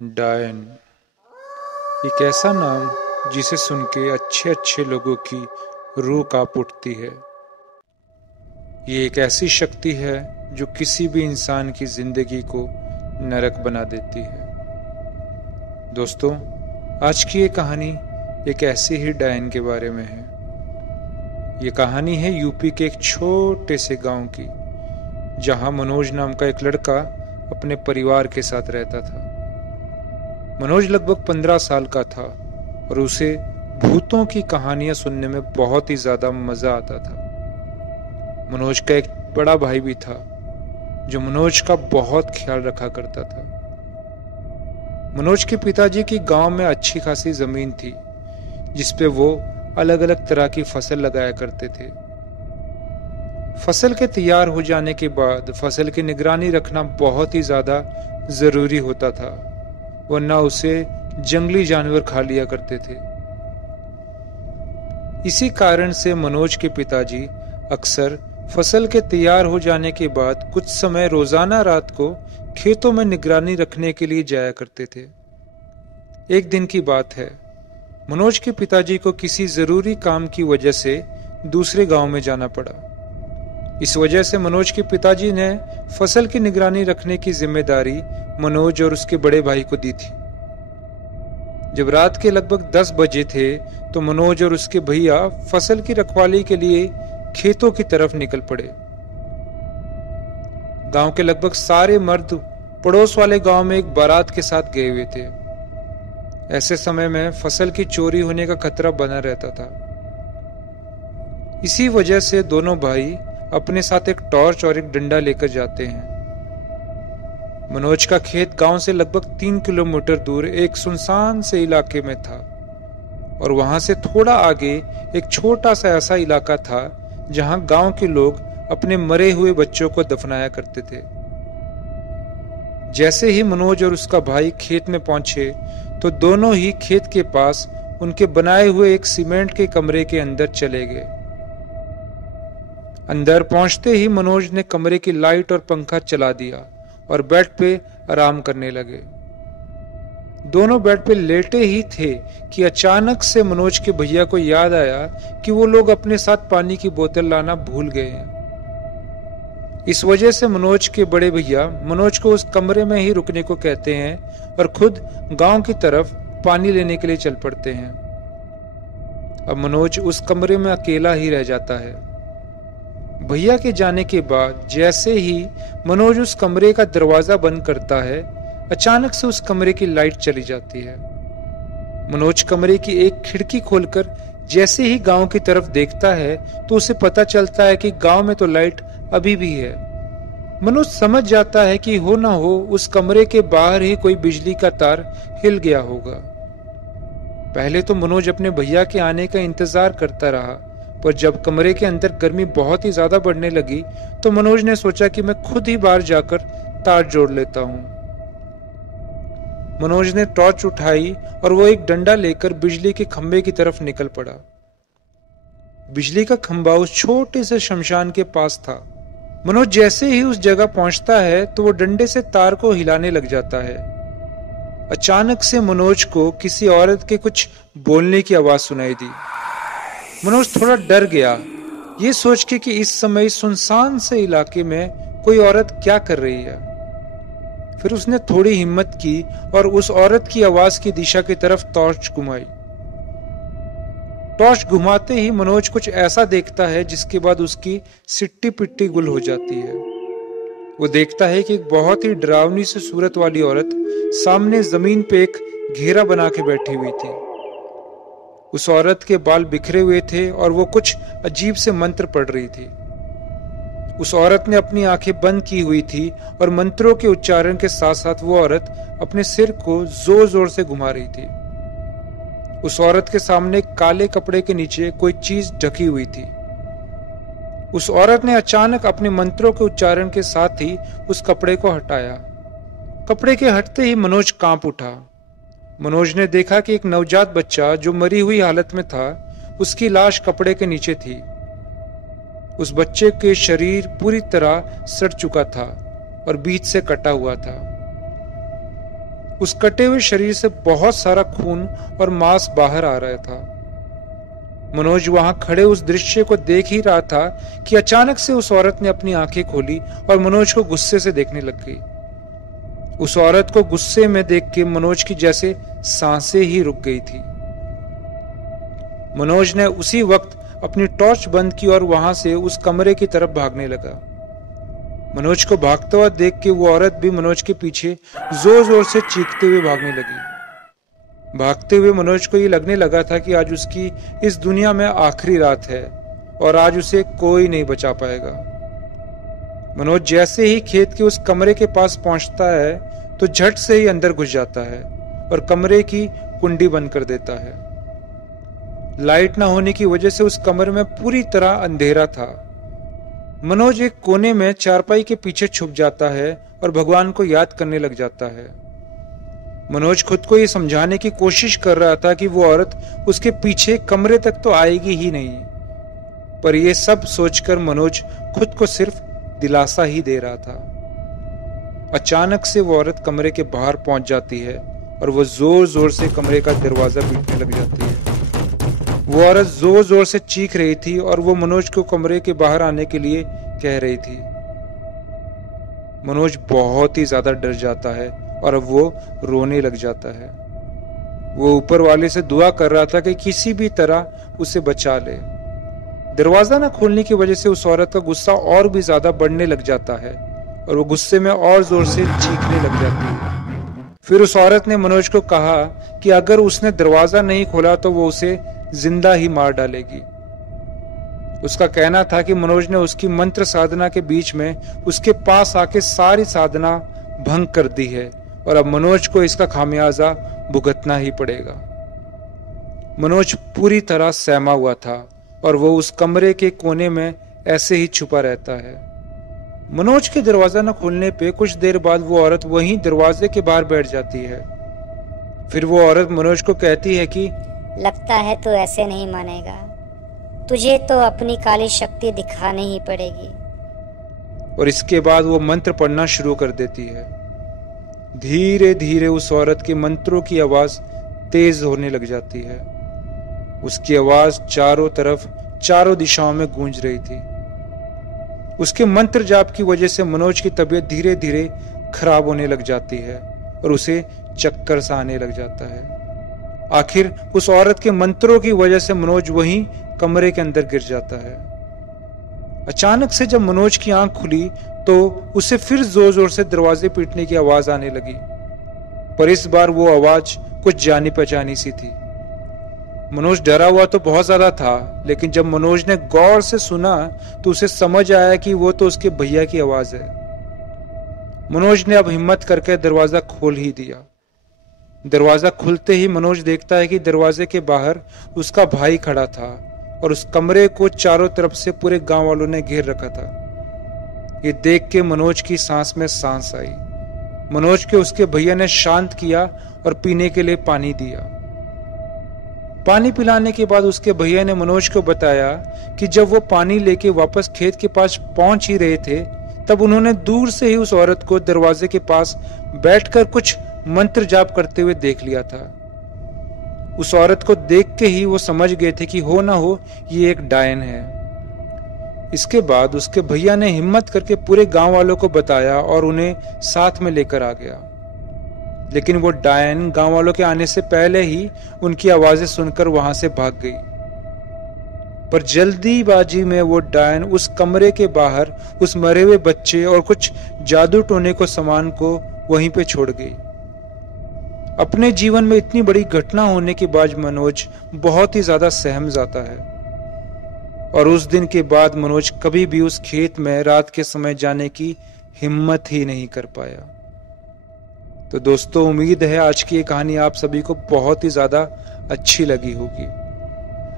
डायन एक ऐसा नाम जिसे सुन के अच्छे अच्छे लोगों की रूह कांप उठती है। ये एक ऐसी शक्ति है जो किसी भी इंसान की जिंदगी को नरक बना देती है। दोस्तों, आज की ये कहानी एक ऐसी ही डायन के बारे में है। ये कहानी है यूपी के एक छोटे से गांव की, जहां मनोज नाम का एक लड़का अपने परिवार के साथ रहता था। मनोज लगभग 15 साल का था और उसे भूतों की कहानियां सुनने में बहुत ही ज्यादा मजा आता था। मनोज का एक बड़ा भाई भी था जो मनोज का बहुत ख्याल रखा करता था। मनोज के पिताजी की गांव में अच्छी खासी जमीन थी जिसपे वो अलग अलग तरह की फसल लगाया करते थे। फसल के तैयार हो जाने के बाद फसल की निगरानी रखना बहुत ही ज्यादा जरूरी होता था, वरना उसे जंगली जानवर खा लिया करते थे। इसी कारण से मनोज के पिताजी अक्सर फसल के तैयार हो जाने के बाद कुछ समय रोजाना रात को खेतों में निगरानी रखने के लिए जाया करते थे। एक दिन की बात है, मनोज के पिताजी को किसी जरूरी काम की वजह से दूसरे गांव में जाना पड़ा। इस वजह से मनोज के पिताजी ने फसल की निगरानी रखने की जिम्मेदारी मनोज और उसके बड़े भाई को दी थी। जब रात के लगभग 10 बजे थे तो मनोज और उसके भैया फसल की रखवाली के लिए खेतों की तरफ निकल पड़े। गांव के लगभग सारे मर्द पड़ोस वाले गांव में एक बारात के साथ गए हुए थे। ऐसे समय में फसल की चोरी होने का खतरा बना रहता था। इसी वजह से दोनों भाई अपने साथ एक टॉर्च और एक डंडा लेकर जाते हैं। मनोज का खेत गांव से लगभग 3 किलोमीटर दूर एक सुनसान से इलाके में था और वहां से थोड़ा आगे एक छोटा सा ऐसा इलाका था जहां गांव के लोग अपने मरे हुए बच्चों को दफनाया करते थे। जैसे ही मनोज और उसका भाई खेत में पहुंचे तो दोनों ही खेत के पास उनके बनाए हुए एक सीमेंट के कमरे के अंदर चले गए। अंदर पहुंचते ही मनोज ने कमरे की लाइट और पंखा चला दिया और बेड पे आराम करने लगे। दोनों बेड पे लेटे ही थे कि अचानक से मनोज के भैया को याद आया कि वो लोग अपने साथ पानी की बोतल लाना भूल गए हैं। इस वजह से मनोज के बड़े भैया मनोज को उस कमरे में ही रुकने को कहते हैं और खुद गांव की तरफ पानी लेने के लिए चल पड़ते हैं। अब मनोज उस कमरे में अकेला ही रह जाता है। भैया के जाने के बाद जैसे ही मनोज उस कमरे का दरवाजा बंद करता है, अचानक से उस कमरे की लाइट चली जाती है। मनोज कमरे की एक खिड़की खोलकर जैसे ही गांव की तरफ देखता है तो उसे पता चलता है कि गांव में तो लाइट अभी भी है। मनोज समझ जाता है कि हो ना हो उस कमरे के बाहर ही कोई बिजली का तार हिल गया होगा। पहले तो मनोज अपने भैया के आने का इंतजार करता रहा, पर जब कमरे के अंदर गर्मी बहुत ही ज्यादा बढ़ने लगी तो मनोज ने सोचा कि मैं खुद ही बाहर जाकर तार जोड़ लेता हूं। मनोज ने टॉर्च उठाई और वो एक डंडा लेकर बिजली के खंभे की तरफ निकल पड़ा। बिजली का खंभा उस छोटे से शमशान के पास था। मनोज जैसे ही उस जगह पहुंचता है तो वो डंडे से तार को हिलाने लग जाता है। अचानक से मनोज को किसी औरत के कुछ बोलने की आवाज सुनाई दी। मनोज थोड़ा डर गया, ये सोच के कि इस समय सुनसान से इलाके में कोई औरत क्या कर रही है। फिर उसने थोड़ी हिम्मत की और उस औरत की आवाज की दिशा की तरफ टॉर्च घुमाई। टॉर्च घुमाते ही मनोज कुछ ऐसा देखता है जिसके बाद उसकी सिट्टी पिट्टी गुल हो जाती है। वो देखता है कि एक बहुत ही डरावनी सी सूरत वाली औरत सामने जमीन पे एक घेरा बना के बैठी हुई थी। उस औरत के बाल बिखरे हुए थे और वो कुछ अजीब से मंत्र पढ़ रही थी। उस औरत ने अपनी आंखें बंद की हुई थी और मंत्रों के उच्चारण के साथ साथ वो औरत अपने सिर को जोर जोर से घुमा रही थी। उस औरत के सामने काले कपड़े के नीचे कोई चीज ढकी हुई थी। उस औरत ने अचानक अपने मंत्रों के उच्चारण के साथ ही उस कपड़े को हटाया। कपड़े के हटते ही मनोज कांप उठा। मनोज ने देखा कि एक नवजात बच्चा जो मरी हुई हालत में था, उसकी लाश कपड़े के नीचे थी। उस बच्चे के शरीर पूरी तरह सड़ चुका था और बीच से कटा हुआ था। उस कटे हुए शरीर से बहुत सारा खून और मांस बाहर आ रहा था। मनोज वहां खड़े उस दृश्य को देख ही रहा था कि अचानक से उस औरत ने अपनी आंखें खोली और मनोज को गुस्से से देखने लग गई। उस औरत को गुस्से में देख के मनोज की जैसे सांसें ही रुक गई थी। मनोज ने उसी वक्त अपनी टॉर्च बंद की और वहां से उस कमरे की तरफ भागने लगा। मनोज को भागता हुआ देख के वो औरत भी मनोज के पीछे जोर जोर से चीखते हुए भागने लगी। भागते हुए मनोज को ये लगने लगा था कि आज उसकी इस दुनिया में आखिरी रात है और आज उसे कोई नहीं बचा पाएगा। मनोज जैसे ही खेत के उस कमरे के पास पहुंचता है तो झट से ही अंदर घुस जाता है और कमरे की कुंडी बंद कर देता है। लाइट ना होने की वजह से उस कमरे में पूरी तरह अंधेरा था। मनोज एक कोने में चारपाई के पीछे छुप जाता है और भगवान को याद करने लग जाता है। मनोज खुद को ये समझाने की कोशिश कर रहा था कि वो औरत उसके पीछे कमरे तक तो आएगी ही नहीं, पर यह सब सोचकर मनोज खुद को सिर्फ दिलासा ही दे रहा था। अचानक से वो औरत कमरे के बाहर पहुंच जाती है और वो जोर जोर से कमरे का दरवाजा पीटने लग जाती है। वो औरत जोर जोर से चीख रही थी और वो मनोज को कमरे के बाहर आने के लिए कह रही थी। मनोज बहुत ही ज्यादा डर जाता है और अब वो रोने लग जाता है। वो ऊपर वाले से दुआ कर रहा था कि किसी भी तरह उसे बचा ले। दरवाजा न खोलने की वजह से उस औरत का गुस्सा और भी ज्यादा बढ़ने लग जाता है और वो गुस्से में और जोर से चीखने लग जाती है। फिर उस औरत ने मनोज को कहा कि अगर उसने दरवाजा नहीं खोला तो वो उसे जिंदा ही मार डालेगी। उसका कहना था कि मनोज ने उसकी मंत्र साधना के बीच में उसके पास आके सारी साधना भंग कर दी है और अब मनोज को इसका खामियाजा भुगतना ही पड़ेगा। मनोज पूरी तरह सहमा हुआ था और वो उस कमरे के कोने में ऐसे ही छुपा रहता है। मनोज के दरवाजा न खोलने पे कुछ देर बाद वो औरत वहीं दरवाजे के बाहर बैठ जाती है। फिर वो औरत मनोज को कहती है कि लगता है तू ऐसे नहीं मानेगा, तुझे तो अपनी काली शक्ति दिखानी ही पड़ेगी। और इसके बाद वो मंत्र पढ़ना शुरू कर देती है। धीरे धीरे उस औरत के मंत्रों की आवाज तेज होने लग जाती है। उसकी आवाज चारों तरफ चारों दिशाओं में गूंज रही थी। उसके मंत्र जाप की वजह से मनोज की तबीयत धीरे धीरे खराब होने लग जाती है और उसे चक्कर सा आने लग जाता है। आखिर उस औरत के मंत्रों की वजह से मनोज वहीं कमरे के अंदर गिर जाता है। अचानक से जब मनोज की आंख खुली तो उसे फिर जोर जोर से दरवाजे पीटने की आवाज आने लगी, पर इस बार वो आवाज कुछ जानी पहचानी सी थी। मनोज डरा हुआ तो बहुत ज्यादा था, लेकिन जब मनोज ने गौर से सुना तो उसे समझ आया कि वो तो उसके भैया की आवाज है। मनोज ने अब हिम्मत करके दरवाजा खोल ही दिया। दरवाजा खुलते ही मनोज देखता है कि दरवाजे के बाहर उसका भाई खड़ा था और उस कमरे को चारों तरफ से पूरे गांव वालों ने घेर रखा था। ये देख के मनोज की सांस में सांस आई। मनोज के उसके भैया ने शांत किया और पीने के लिए पानी दिया। पानी पिलाने के बाद उसके भैया ने मनोज को बताया कि जब वो पानी लेके वापस खेत के पास पहुंच ही रहे थे तब उन्होंने दूर से ही उस औरत को दरवाजे के पास बैठकर कुछ मंत्र जाप करते हुए देख लिया था। उस औरत को देख के ही वो समझ गए थे कि हो ना हो ये एक डायन है। इसके बाद उसके भैया ने हिम्मत करके पूरे गांव वालों को बताया और उन्हें साथ में लेकर आ गया। लेकिन वो डायन गांव वालों के आने से पहले ही उनकी आवाजें सुनकर वहां से भाग गई। पर जल्दीबाजी में वो डायन उस कमरे के बाहर उस मरे हुए बच्चे और कुछ जादू टोने को सामान को वहीं पे छोड़ गई। अपने जीवन में इतनी बड़ी घटना होने के बाद मनोज बहुत ही ज्यादा सहम जाता है और उस दिन के बाद मनोज कभी भी उस खेत में रात के समय जाने की हिम्मत ही नहीं कर पाया। तो दोस्तों, उम्मीद है आज की ये कहानी आप सभी को बहुत ही ज्यादा अच्छी लगी होगी।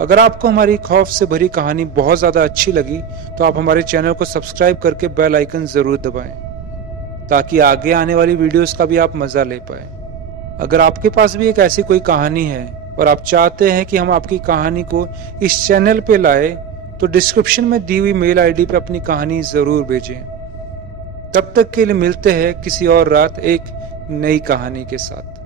अगर आपको हमारी खौफ से भरी कहानी बहुत ज्यादा अच्छी लगी तो आप हमारे चैनल को सब्सक्राइब करके बेल आइकन जरूर दबाएं ताकि आगे आने वाली वीडियोस का भी आप मजा ले पाए। अगर आपके पास भी एक ऐसी कोई कहानी है और आप चाहते हैं कि हम आपकी कहानी को इस चैनल पे लाए तो डिस्क्रिप्शन में दी हुई मेल आईडी पे अपनी कहानी जरूर भेजें। तब तक के लिए मिलते हैं किसी और रात एक नई कहानी के साथ।